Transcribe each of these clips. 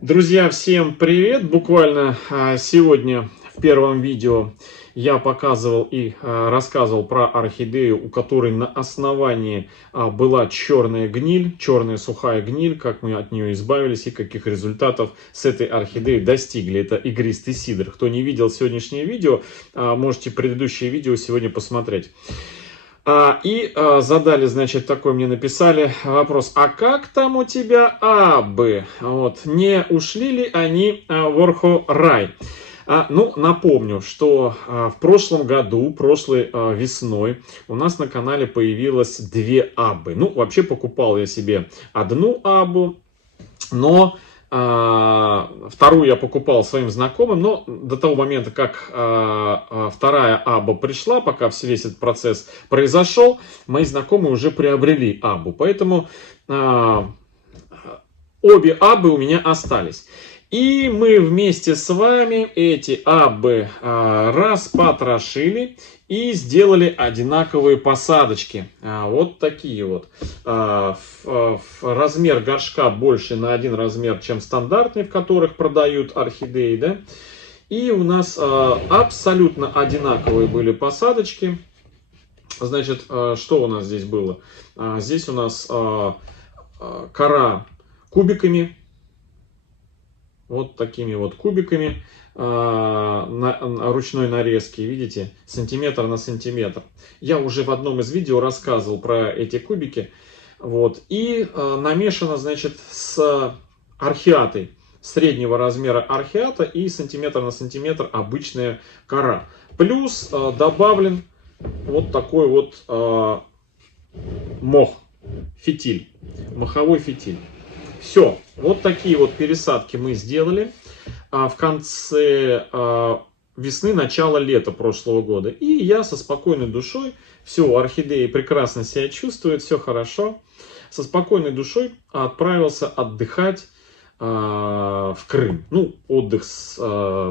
Друзья, всем привет! Буквально сегодня в первом видео я показывал и рассказывал про орхидею, у которой на основании была черная гниль, черная сухая гниль, как мы от нее избавились и каких результатов с этой орхидеей достигли. Это игристый сидр. Кто не видел сегодняшнее видео, можете предыдущее видео сегодня посмотреть. Задали, значит, такой мне написали вопрос: а как там у тебя абы? Вот, не ушли ли они в орхорай? Напомню, что в прошлом году, прошлой весной, у нас на канале появилось две абы. Ну, вообще покупал я себе одну абу, но вторую я покупал своим знакомым, но до того момента, как вторая аба пришла, пока весь этот процесс произошел, мои знакомые уже приобрели абу. Поэтому обе абы у меня остались. И мы вместе с вами эти абы распотрошили и сделали одинаковые посадочки. Вот такие вот. Размер горшка больше на один размер, чем стандартный, в которых продают орхидеи. Да? И у нас абсолютно одинаковые были посадочки. Значит, что у нас здесь было? Здесь у нас кора кубиками. Вот такими вот кубиками ручной нарезки, видите, сантиметр на сантиметр. Я уже в одном из видео рассказывал про эти кубики. Вот. И намешано, значит, с археатой, среднего размера археата и сантиметр на сантиметр обычная кора. Плюс добавлен вот такой вот мох, фитиль, моховой фитиль. Все, вот такие вот пересадки мы сделали в конце весны, начало лета прошлого года. И я со спокойной душой, все, орхидеи прекрасно себя чувствуют, все хорошо. Со спокойной душой отправился отдыхать в Крым. Ну, отдых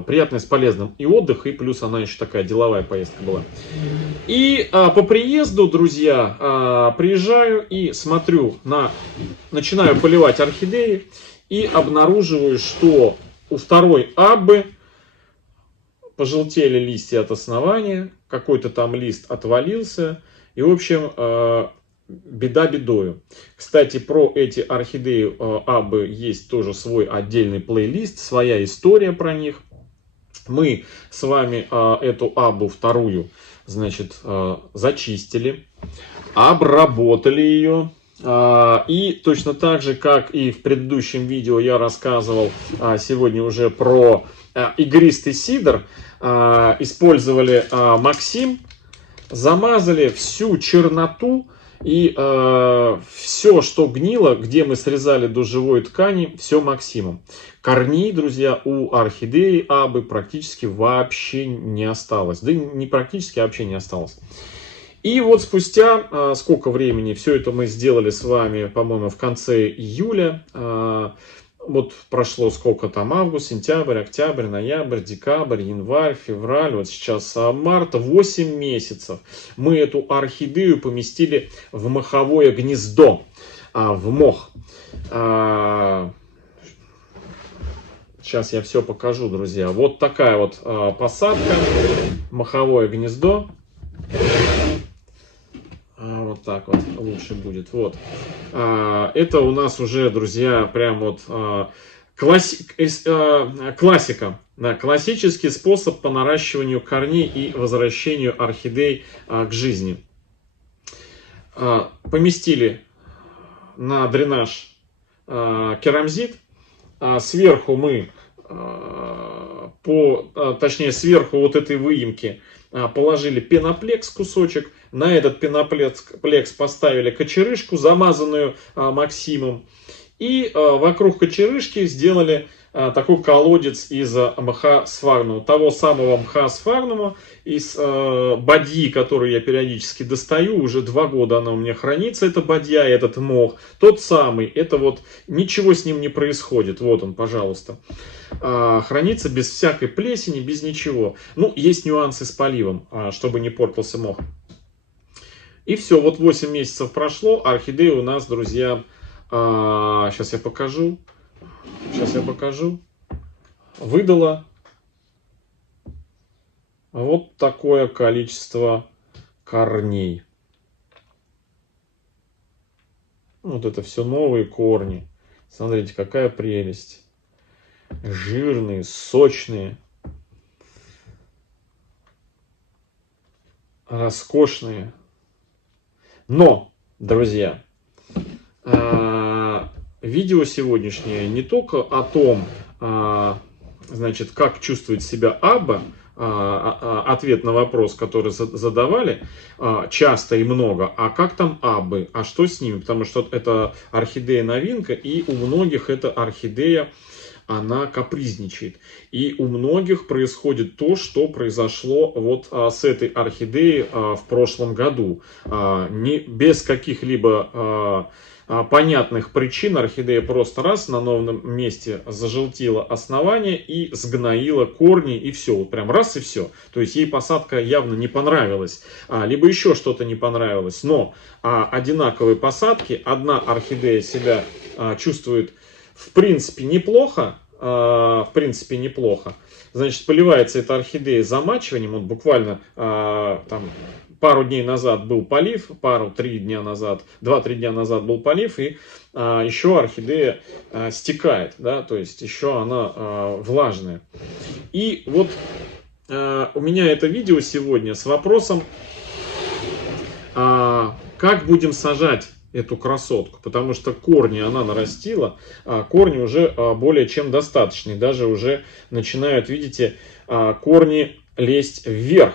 приятный с полезным. И отдых, и плюс она еще такая деловая поездка была. И по приезду, друзья, приезжаю и смотрю начинаю поливать орхидеи. И обнаруживаю, что у второй абы пожелтели листья от основания. Какой-то там лист отвалился. И, в общем, беда бедою. Кстати, про эти орхидеи абы есть тоже свой отдельный плейлист, своя история про них. Мы с вами эту абу вторую, значит, зачистили, обработали ее. И точно так же, как и в предыдущем видео я рассказывал сегодня уже про игристый сидр, использовали Максим, замазали всю черноту. И все, что гнило, где мы срезали до живой ткани, все Максимом. Корней, друзья, у орхидеи абы практически вообще не осталось. Да не практически, а вообще не осталось. И вот спустя сколько времени, все это мы сделали с вами, по-моему, в конце июля. Вот прошло сколько там: август, сентябрь, октябрь, ноябрь, декабрь, январь, февраль, вот сейчас март, 8 месяцев. Мы эту орхидею поместили в моховое гнездо, в мох. Сейчас я все покажу, друзья. Вот такая вот посадка, моховое гнездо. Вот так вот лучше будет. Вот. Это у нас уже, друзья, прям вот классика. Да, классический способ по наращиванию корней и возвращению орхидей к жизни. Поместили на дренаж керамзит. Сверху мы, точнее сверху вот этой выемки, положили пеноплекс кусочек. На этот пеноплекс поставили кочерышку, замазанную Максимом. И вокруг кочерышки сделали такой колодец из мха сфагнума. Того самого мха сфагнума, из бадьи, которую я периодически достаю. Уже 2 года она у меня хранится, эта бадья, этот мох. Тот самый, это вот ничего с ним не происходит. Вот он, пожалуйста. Хранится без всякой плесени, без ничего. Ну, есть нюансы с поливом, чтобы не портился мох. И все, вот 8 месяцев прошло, орхидея у нас, друзья, сейчас я покажу. сейчас я покажу, выдала вот такое количество корней. Вот это все новые корни. Смотрите, какая прелесть. Жирные, сочные, роскошные. Но, друзья, видео сегодняшнее не только о том, значит, как чувствует себя Абба, ответ на вопрос, который задавали часто и много, а как там Аббы, а что с ними, потому что это орхидея новинка, и у многих эта орхидея, она капризничает. И у многих происходит то, что произошло вот с этой орхидеей в прошлом году. Без каких-либо понятных причин орхидея просто раз на новом месте зажелтила основание и сгноила корни, и все. Вот прям раз и все. То есть ей посадка явно не понравилась. Либо еще что-то не понравилось. Но одинаковые посадки, одна орхидея себя чувствует в принципе неплохо. Значит, поливается эта орхидея замачиванием. Вот буквально там пару дней назад был полив, 2-3 дня назад был полив, и еще орхидея стекает, да, то есть еще она влажная. И вот у меня это видео сегодня с вопросом, как будем сажать эту красотку, потому что корни она нарастила, корни уже более чем достаточные, даже уже начинают, видите, корни лезть вверх,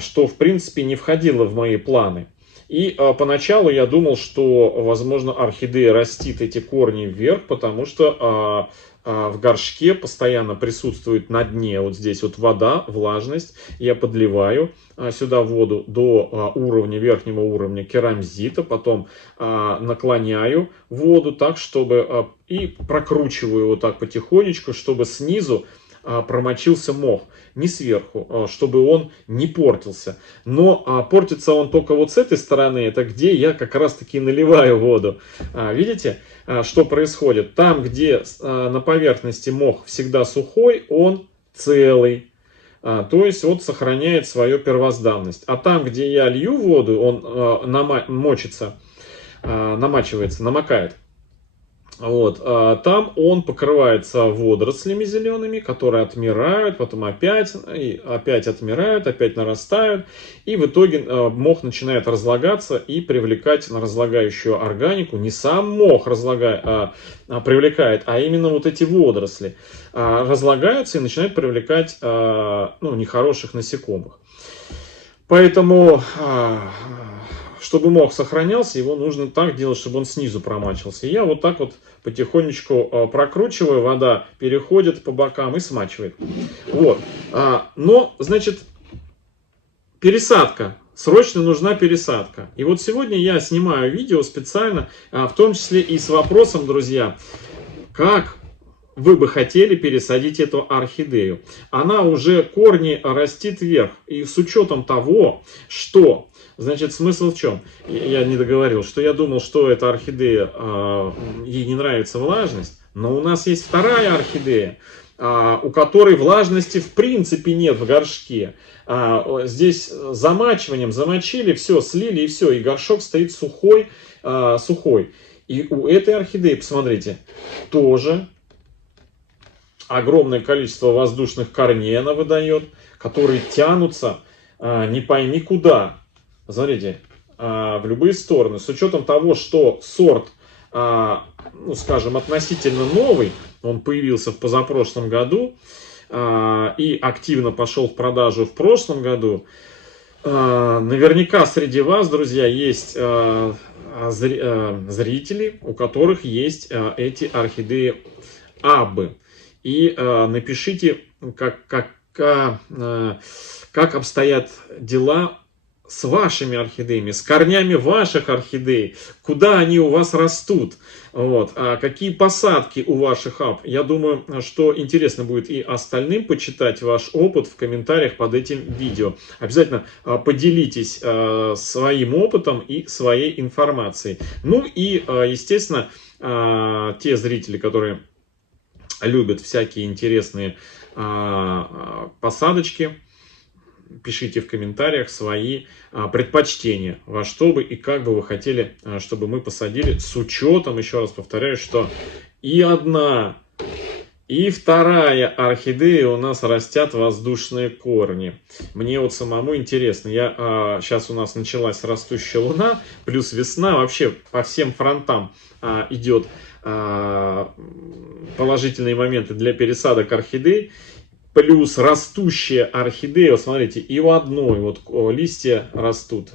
что в принципе не входило в мои планы. И поначалу я думал, что, возможно, орхидея растит эти корни вверх, потому что в горшке постоянно присутствует на дне, вот здесь вот вода, влажность. Я подливаю сюда воду до верхнего уровня керамзита, потом наклоняю воду так, чтобы и прокручиваю вот так потихонечку, чтобы снизу промочился мох, не сверху, чтобы он не портился. Но портится он только вот с этой стороны, это где я как раз таки наливаю воду. Видите, что происходит? Там, где на поверхности мох всегда сухой, он целый. То есть вот сохраняет свою первозданность. А там, где я лью воду, он намокает. Вот, там он покрывается водорослями зелеными, которые отмирают, потом опять отмирают, опять нарастают. И в итоге мох начинает разлагаться и привлекать на разлагающую органику. Не сам мох привлекает, а именно вот эти водоросли. Разлагаются и начинают привлекать нехороших насекомых. Поэтому, чтобы мох сохранялся, его нужно так делать, чтобы он снизу промачивался. И я вот так вот потихонечку прокручиваю, вода переходит по бокам и смачивает. Вот. Но, значит, пересадка. Срочно нужна пересадка. И вот сегодня я снимаю видео специально, в том числе и с вопросом, друзья, как вы бы хотели пересадить эту орхидею. Она уже корни растит вверх. И с учетом того, что... Значит, смысл в чем? Я не договорил, что я думал, что эта орхидея, ей не нравится влажность, но у нас есть вторая орхидея, у которой влажности в принципе нет в горшке. Здесь замачиванием замочили, все, слили и все, и горшок стоит сухой. И у этой орхидеи, посмотрите, тоже огромное количество воздушных корней она выдает, которые тянутся не пойми куда. Смотрите, в любые стороны, с учетом того, что сорт, скажем, относительно новый, он появился в позапрошлом году и активно пошел в продажу в прошлом году, наверняка среди вас, друзья, есть зрители, у которых есть эти орхидеи Аббы. И напишите, как обстоят дела с вашими орхидеями, с корнями ваших орхидей, куда они у вас растут, вот, какие посадки у ваших абб. Я думаю, что интересно будет и остальным почитать ваш опыт в комментариях под этим видео. Обязательно поделитесь своим опытом и своей информацией. Ну и, естественно, те зрители, которые любят всякие интересные посадочки. Пишите в комментариях свои предпочтения, во что бы и как бы вы хотели, чтобы мы посадили, с учетом, еще раз повторяю, что и одна, и вторая орхидея у нас растят воздушные корни. Мне вот самому интересно, сейчас у нас началась растущая луна, плюс весна, вообще по всем фронтам идет положительные моменты для пересадок орхидей. Плюс растущие орхидеи, вот смотрите, и у одной вот листья растут,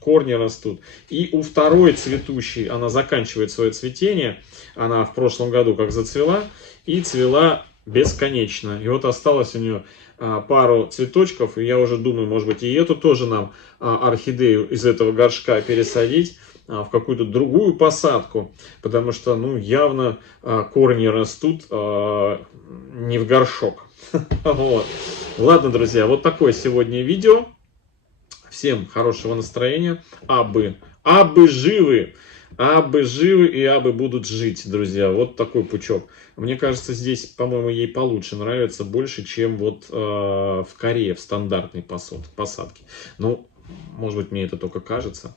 корни растут. И у второй цветущей, она заканчивает свое цветение, она в прошлом году как зацвела, и цвела бесконечно. И вот осталось у нее пару цветочков, и я уже думаю, может быть, и эту тоже нам орхидею из этого горшка пересадить в какую-то другую посадку, потому что, ну, явно корни растут не в горшок. Вот. Ладно, друзья, вот такое сегодня видео. Всем хорошего настроения. Абы живы. Абы живы и абы будут жить, друзья. Вот такой пучок. Мне кажется, здесь, по-моему, ей получше нравится, больше, чем вот в Корее, в стандартной посадке. Ну, может быть, мне это только кажется.